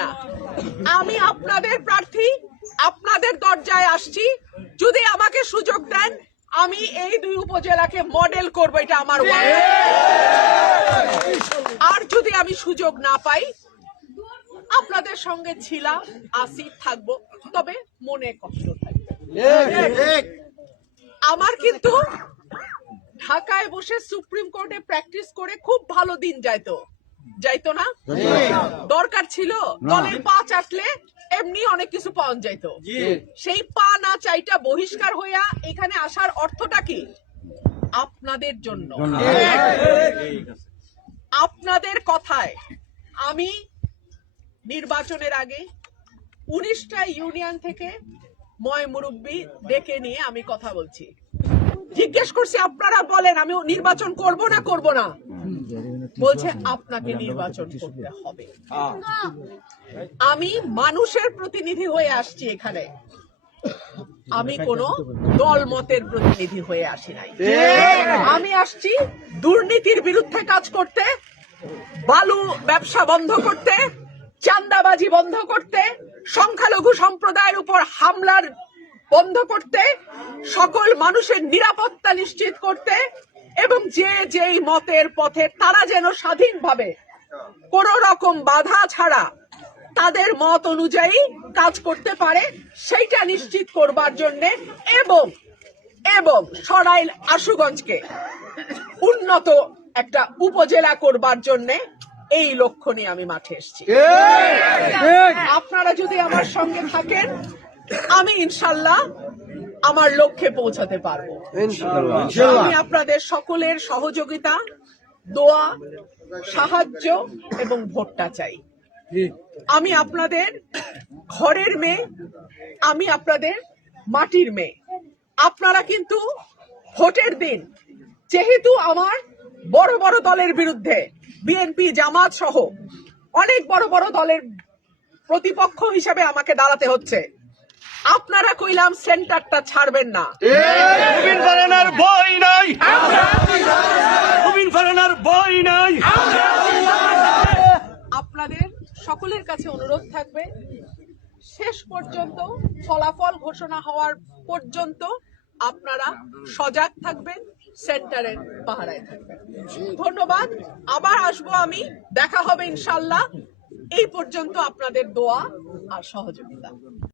না, আমি আপনাদের প্রার্থী, আপনাদের দরজায় আসছি। যদি আমাকে সুযোগ দেন আমি এই দুই উপজেলাকে মডেল করব, এটা আমার ওয়াদা। আর যদি আমি সুযোগ না পাই আপনাদের সঙ্গে ছিলাম, আসি, থাকবো, তবে মনে কষ্ট থাকবে। আমার কিন্তু ঢাকায় বসে সুপ্রিম কোর্টে প্র্যাকটিস করে খুব ভালো দিন যাইতো না? দরকার ছিল দলের পা চাটলে এমনি অনেক কিছু পাওয়া যাইতো। সেই পা না চাইটা বহিষ্কার হইয়া এখানে আসার অর্থটা কি? আপনাদের জন্য, আপনাদের কথায় আমি নির্বাচনের আগে 19টা ইউনিয়ন থেকে ময় মুরব্বী ডেকে নিয়ে আমি কথা বলছি। জিজ্ঞেস করছি আপনারা বলেন আমি নির্বাচন করব না, বলছে আপনাকে নির্বাচন করতে হবে। আমি মানুষের প্রতিনিধি হয়ে আসছি এখানে, আমি কোন দল মতের প্রতিনিধি হয়ে আসি নাই। আমি আসছি দুর্নীতির বিরুদ্ধে কাজ করতে, বালু ব্যবসা বন্ধ করতে, চাঁদাবাজি বন্ধ করতে, সংখ্যালঘু সম্প্রদায়ের উপর হামলার বন্ধ করতে, সকল মানুষের নিরাপত্তা নিশ্চিত করতে এবং যে যেই মতের পথে তারা যেন স্বাধীনভাবে কোন রকম বাধা ছাড়া তাদের মত অনুযায়ী কাজ করতে পারে সেইটা নিশ্চিত করবার জন্য এবং সরাইল আশুগঞ্জকে উন্নত একটা উপজেলা করবার জন্য এই লক্ষ্য নিয়ে আমি মাঠে এসেছি। আপনারা যদি আমার সঙ্গে থাকেন আমি ইনশাল্লাহ আমার লক্ষ্যে পৌঁছাতে পারবো। আমি আপনাদের সকলের সহযোগিতা, দোয়া, সাহায্য এবং ভোটটা চাই। আমি আপনাদের ঘরের মেয়ে, আমি আপনাদের মাটির মেয়ে। আপনারা কিন্তু ভোটের দিন যেহেতু আমার বড় বড় দলের বিরুদ্ধে বিএনপি, জামাত সহ অনেক বড় বড় দলের প্রতিপক্ষ হিসেবে আমাকে দাঁড়াতে হচ্ছে, আপনারা কইলাম সেন্টারটা ছাড়বেন না। আপনাদের সকলের কাছে অনুরোধ থাকবে শেষ পর্যন্ত ফলাফল ঘোষণা হওয়ার পর্যন্ত আপনারা সজাগ থাকবেন, সেন্টারের পাহারায় থাকবেন। ধন্যবাদ। আবার আসবো আমি, দেখা হবে ইনশাল্লাহ। এই পর্যন্ত আপনাদের দোয়া আর সহযোগিতা।